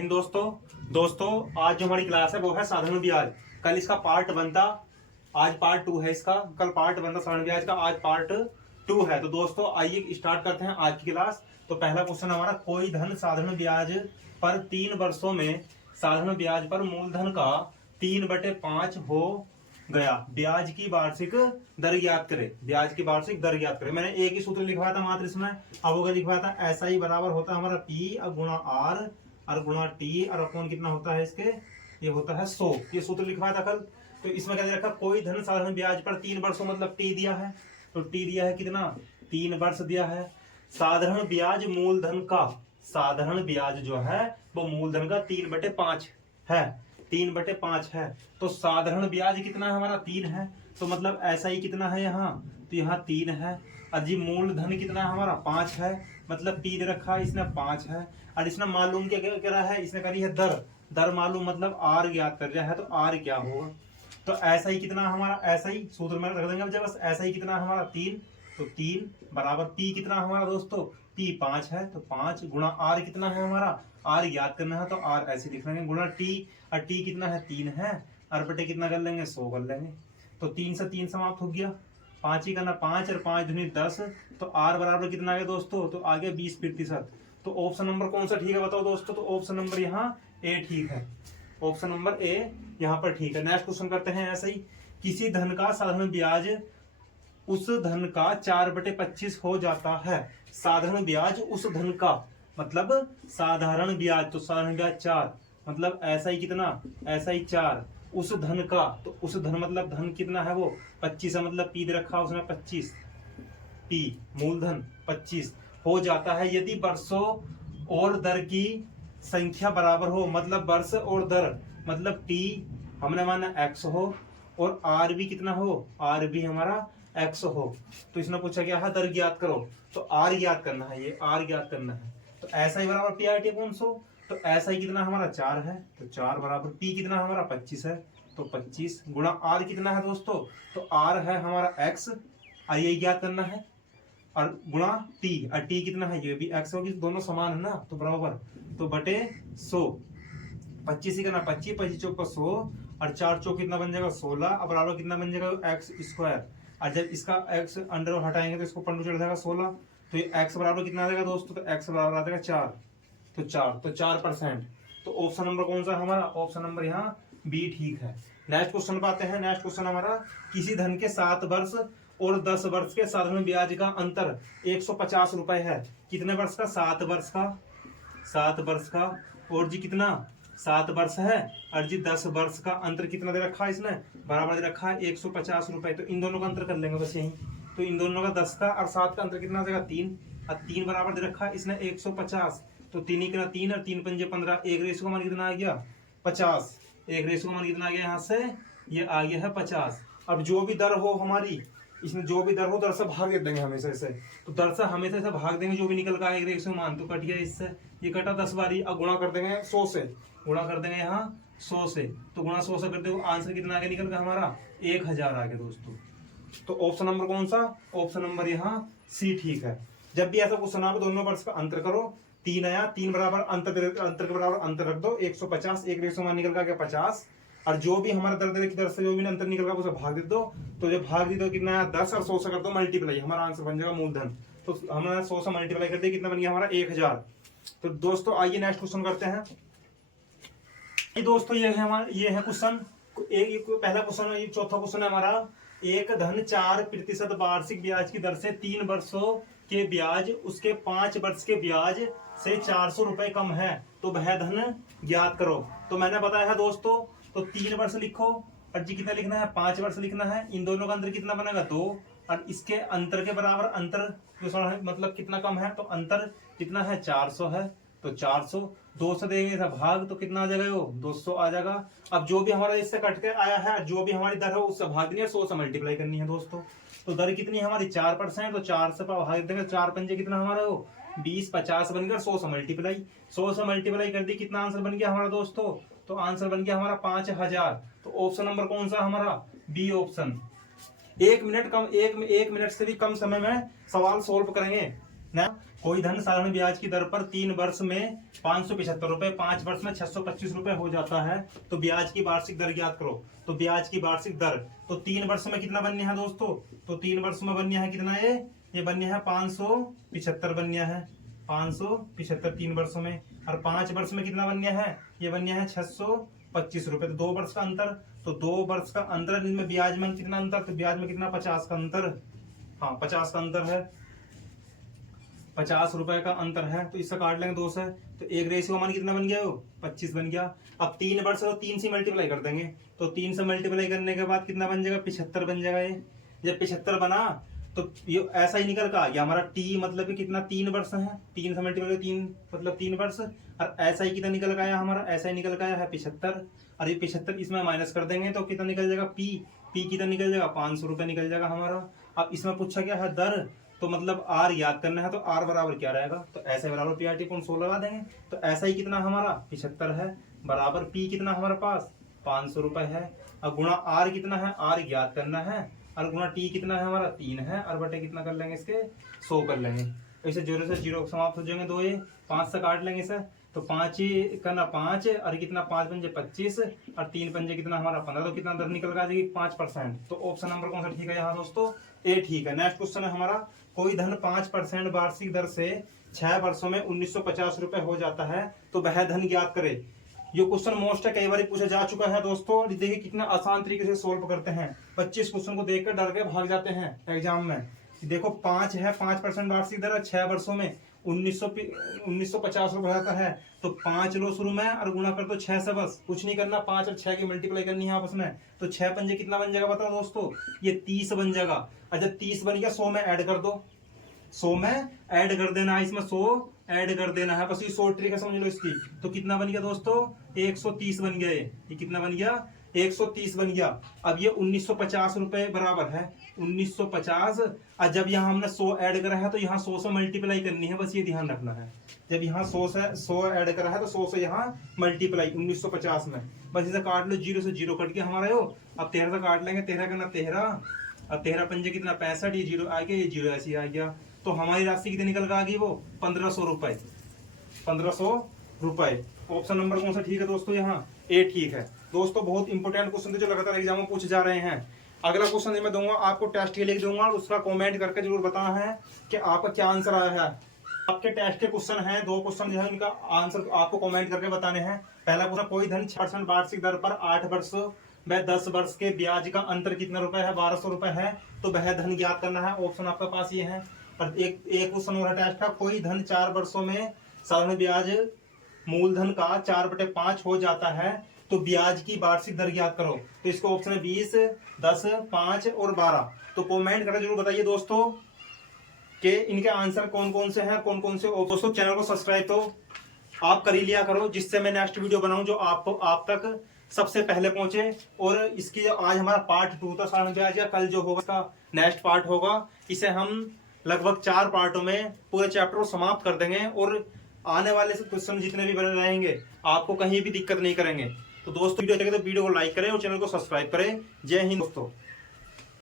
हिंद दोस्तों आज जो हमारी क्लास है वो है साधारण ब्याज। कल इसका पार्ट 1 था, आज पार्ट 2 है इसका। कल पार्ट 1 था साधारण ब्याज का, आज पार्ट 2 है। तो दोस्तों आइए स्टार्ट करते हैं आज की क्लास। तो पहला क्वेश्चन हमारा, कोई धन साधारण ब्याज पर 3 वर्षों में साधारण ब्याज पर मूलधन का 3/5 हो गया, ब्याज की वार्षिक दर ज्ञात करे। ब्याज की वार्षिक दर ज्ञात करे। मैंने एक ही सूत्र लिखवाया था मात्र इसमें, अब होगा लिखवाया था ऐसा ही बराबर होता है हमारा पी गुणा आर और गुणा टी और अपॉन कितना होता है इसके, ये होता है 100। ये सूत्र लिखवाया था कल। तो इसमें क्या दे रखा, कोई धन साधारण ब्याज पर 3 वर्षों मतलब टी दिया है। तो टी दिया है कितना, 3 वर्ष दिया है। साधारण ब्याज मूलधन का, साधारण ब्याज जो है वो मूलधन का 3/5 है, 3/5 है। तो साधारण ब्याज कितना है हमारा, 3 है। तो मतलब ऐसा ही कितना है यहाँ, तो यहाँ 3 है। और जी मूलधन कितना है हमारा, 5 है। मतलब पी दे रखा है इसने 5 है। और इसने मालूम क्या क्या रहा है, इसने करी है दर मालूम, मतलब आर ज्ञात कर रहा है। तो आर क्या होगा, तो ऐसा ही कितना हमारा, ऐसा ही सूत्र में रख देंगे। जब बस ऐसा ही कितना हमारा 3, तो 3 बराबर पी कितना हमारा दोस्तों, पी 5 है। तो 5 गुणा आर कितना है हमारा, आर याद करना है। तो आर ऐसे लिख लेंगे गुणा टी, और टी कितना है 3 है, और बटे कितना कर लेंगे 100 कर लेंगे। तो 3 से 3 समाप्त हो गया, 5 ही करना 5 और 5 दूनी 10। तो आर बराबर कितना आ गया दोस्तों, तो आ गया 20%। तो ऑप्शन नंबर कौन सा ठीक है बताओ दोस्तों। तो ऑप्शन नंबर यहाँ ए ठीक है, ऑप्शन नंबर ए यहाँ पर ठीक है। नेक्स्ट क्वेश्चन करते हैं ऐसे ही, किसी धन का साधारण ब्याज उस धन का 4/25 हो जाता है। साधारण ब्याज उस धन का, मतलब साधारण ब्याज, तो साधारण ब्याज 4, मतलब ऐसा ही कितना, ऐसा ही 4 उस धन का। तो उस धन मतलब धन कितना है वो 25 है, मतलब पी दे रखा उसने 25, पी मूलधन 25 हो जाता है यदि वर्षों और दर की संख्या बराबर हो। मतलब वर्ष और दर, मतलब टी हमने माना x हो और आर भी कितना हो, आर भी हमारा x हो। तो इसने पूछा क्या है, दर ज्ञात करो। तो आर ज्ञात करना है, ये आर ज्ञात करना है। तो ऐसा ही बराबर पी आर टी अपॉन 100। तो ऐसा ही कितना हमारा 4 है, तो 4 बराबर पी कितना हमारा 25 है। तो 25 गुणा आर कितना है दोस्तों, तो आर है हमारा x, और ये ज्ञात करना है, और गुणा टी, और टी कितना है, ये भी x होगी, दोनों समान है ना, तो बराबर। तो बटे 100, 25 ही करना, 25 25 चौक 100, और 4 चौक कितना बन जाएगा 16, अब बराबर कितना बन जाएगा x²। और जब इसका x अंडर हटाएंगे तो इसको पंडू चढ़ जाएगा 16। तो ये x बराबर कितना आ जाएगा दोस्तों, तो x बराबर आ जाएगा 4। तो 4%। तो ऑप्शन नंबर कौन सा हमारा, ऑप्शन नंबर यहाँ बी ठीक है। नेक्स्ट क्वेश्चन पे आते हैं। नेक्स्ट क्वेश्चन हमारा, किसी धन के 7 वर्ष और 10 वर्ष के साधारण ब्याज का अंतर 150 रुपए है। कितने वर्ष का, 7 वर्ष का, 7 वर्ष का, और जी कितना 7 वर्ष है, और जी 10 वर्ष का अंतर कितना दे रखा है इसने, बराबर दे रखा है 150 रुपए। तो इन दोनों का अंतर कर लेंगे बस यही। तो इन दोनों का 10 का और 7 का अंतर कितना देगा 3, और 3 बराबर दे रखा है इसने 150। तो 3 ही कितना 3 और 3 पंजे 15, एक रेशो का मान कितना आ गया 50। एक रेशो का मान कितना आ गया यहाँ से, ये आ गया है 50। अब जो भी दर हो हमारी, इसमें जो भी दर हो दर से भाग दे देंगे हमेशा से। तो दर से हमेशा से भाग देंगे, जो भी निकल का एक रेशो मान, तो कट गया इससे, ये कटा 10 बारी। अब गुणा कर देंगे 100 से, गुणा कर देंगे यहाँ 100 से। तो गुणा 100 से करते हुए आंसर कितना आगे निकल गया हमारा 1000 आ गया दोस्तों। तो ऑप्शन नंबर कौन सा, ऑप्शन नंबर यहाँ सी ठीक है। जब भी ऐसा क्वेश्चन आए दोनों वर्ष का अंतर करो, 3 आया, 3 बराबर अंतर के बराबर अंतर रख दो, 150, एक रेशो मान निकल का 50, और जो भी हमारा दर की तरफ से जो भी अंतर निकल गया उसे भाग दे दो। तो जब भाग दी तो कितना है 10 और 100 से कर दो मल्टीप्लाई, हमारा आंसर बन जाएगा मूलधन। तो हमने 100 से मल्टीप्लाई कर दिया, कितना बन गया हमारा 1000। तो दोस्तों आइए नेक्स्ट क्वेश्चन करते हैं। ये दोस्तों ये है हमारा, ये है क्वेश्चन एक, पहला क्वेश्चन है, चौथा क्वेश्चन है हमारा, एक धन 4% वार्षिक ब्याज की दर से 3 वर्षों के ब्याज उसके 5 वर्ष के ब्याज से 400 रुपए कम है, तो वह धन ज्ञात करो। तो मैंने बताया है दोस्तों, तो 3 वर्ष लिखो, और जी कितना लिखना है 5 वर्ष लिखना है। इन दोनों का अंतर कितना बनेगा 2, और इसके अंतर के बराबर अंतर मतलब कितना कम है, तो अंतर कितना है 400 है। तो 400 2 से देंगे था भाग, तो कितना आ जाएगा वो 200 आ जाएगा। अब जो भी हमारा इससे कट के आया है, जो भी हमारी दर है उससे भाग देनी है, 100 से मल्टीप्लाई करनी है दोस्तों। तो दर कितनी हमारी 4%, तो 4 से भाग देंगे, 4 पंजे कितना हमारा वो 20, 50 बन गया, 100 से मल्टीप्लाई, 100 से मल्टीप्लाई कर दी, कितना आंसर बन गया हमारा दोस्तों, तो आंसर बन गया हमारा 5000। तो ऑप्शन नंबर कौन सा हमारा, बी ऑप्शन। 1 मिनट से भी कम समय में सवाल सोल्व करेंगे ना, कोई धन साधारण ब्याज की दर पर 3 वर्ष में 575 रुपए, 5 वर्ष में 625 रुपए हो जाता है। तो ब्याज की वार्षिक दर ज्ञात करो। तो ब्याज की वार्षिक दर तो 3 वर्ष में कितना बनने है दोस्तों? तो 3 वर्ष में बनने है कितना? ये बनने है 575 बनने है, 575 3 वर्षों में। और 5 वर्ष में कितना बनने है? ये बनने है 625 रुपए। तो 2 वर्ष का अंतर, तो 2 वर्ष का अंतर, जिसमें ब्याज में कितना अंतर? तो ब्याज में कितना? 50 का अंतर। हाँ 50 का अंतर है, 50 रुपए का अंतर है। तो इसका काट लेंगे 2 से, तो एक रेशियो मान कितना बन गया? वो 25 बन गया। अब 3 वर्ष तो 3 से मल्टीप्लाई कर देंगे, तो 3 से मल्टीप्लाई करने के बाद कितना बन जाएगा? 75 बन जाएगा। ये जब 75 बना तो ये ऐसा ही निकल का, ये हमारा टी मतलब कि कितना? 3 वर्ष है, 3 से मल्टीप्लाई 3 मतलब 3 वर्ष। और ऐसा ही कितना निकल गया हमारा? ऐसा ही निकल गया है 75। और ये 75 इसमें माइनस कर देंगे तो कितना निकल जाएगा? पी कितना निकल जाएगा? 500 रुपए निकल जाएगा हमारा। अब इसमें पूछा क्या है? दर, तो मतलब आर याद करना है, तो आर बराबर क्या रहेगा? तो ऐसे बराबर पी को 100 लगा देंगे। तो ऐसा ही कितना हमारा? 75 है, बराबर पी कितना हमारे पास? 500 रुपए है। अब गुणा आर कितना है? आर याद करना है, और गुणा टी कितना है हमारा? 3 है, और बटे कितना कर लेंगे इसके? 100 कर लेंगे। ऐसे 0 से 0 समाप्त हो जाएंगे, 2 ये 5 से काट लेंगे इसे, तो 5 ही करना 5, और कितना? 5 पंजे 25, और 3 पंजे कितना हमारा? 15। तो कितना दर निकल गया? 5%। तो ऑप्शन नंबर कौन सा ठीक है यहाँ दोस्तों? ए ठीक है। नेक्स्ट क्वेश्चन है हमारा, कोई धन 5% वार्षिक दर से 6 वर्षों में 1950 रुपए हो जाता है, तो वह धन ज्ञात करे। ये क्वेश्चन मोस्ट है, कई बार पूछा जा चुका है दोस्तों। देखिए कितना आसान तरीके से सोल्व करते हैं। 25 क्वेश्चन को देखकर डर के भाग जाते हैं एग्जाम में। देखो 5 है, 5% वार्षिक दर 6 वर्षों में 1950 रुपए आता है। तो 5 लो शुरू में, और गुणा कर दो 6 से, बस कुछ नहीं करना। 5 और 6 की मल्टीप्लाई करनी है आपस में। तो 6 पंजे कितना बन जाएगा बताओ दोस्तों? ये 30 बन जाएगा। अच्छा 30 बन गया, 100 में ऐड कर दो, 100 में ऐड कर देना है, इसमें 100 ऐड कर देना है, बस ये 100 ट्रिक है, समझ लो इसकी। तो कितना बन गया दोस्तों? 130 बन गया। ये कितना बन गया? 130 बन गया। अब ये 1950 रुपए बराबर है 1950। और जब यहाँ हमने 100 ऐड करा है तो यहाँ 100 से मल्टीप्लाई करनी है, बस ये ध्यान रखना है। जब यहाँ 100 ऐड करा है तो 100 से यहाँ मल्टीप्लाई 1950 में, बस इसे काट लो। 0 से 0 कट के हमारा हो। अब 13 से काट लेंगे, 13 करना 13, और 13 पंजे कितना? 65। ये 0 आ गया, ये 0 ऐसे आ गया। तो हमारी राशि कितनी निकल कर आ गई? वो 1500 रुपए, 1500 रुपए। ऑप्शन नंबर कौन सा ठीक है दोस्तों? यहाँ ए ठीक है दोस्तों। बहुत इंपॉर्टेंट क्वेश्चन थे जो लगातार एग्जाम में पूछे जा रहे हैं। अगला क्वेश्चन मैं दूंगा आपको, टेस्ट के लिख दूंगा, उसका कमेंट करके जरूर बताना है कि आपका क्या आंसर आया है। आपके टेस्ट के क्वेश्चन हैं 2 क्वेश्चन जो है इनका आंसर आपको कमेंट करके बताने हैं। पहला क्वेश्चन, कोई धन 6% वार्षिक दर पर 8 वर्ष में 10 वर्ष के ब्याज का अंतर कितना रुपए है? 1200 रुपए है। तो वह धन ज्ञात करना है। ऑप्शन आपके पास ये है। और एक क्वेश्चन हो रहा टेस्ट का, कोई धन 4 वर्षों में साधारण ब्याज मूलधन का 4/5 हो जाता है, तो ब्याज की वार्षिक दर ज्ञात करो। तो इसको ऑप्शन है 20, 10, 5 और 12। तो कमेंट करके जरूर बताइए दोस्तों कि इनके आंसर कौन कौन से हैं, कौन कौन से। दोस्तों चैनल को सब्सक्राइब तो आप कर ही लिया करो, जिससे मैं नेक्स्ट वीडियो बनाऊं जो आप तक सबसे पहले पहुंचे। और इसकी आज हमारा पार्ट 2 था साधारण ब्याज का, कल जो होगा इसका नेक्स्ट पार्ट होगा। इसे हम लगभग 4 पार्टों में पूरे चैप्टर को समाप्त कर देंगे, और आने वाले क्वेश्चन जितने भी बने रहेंगे आपको कहीं भी दिक्कत नहीं करेंगे। तो दोस्तों वीडियो अच्छा लगे तो वीडियो को लाइक करें और चैनल को सब्सक्राइब करें। जय हिंद दोस्तों।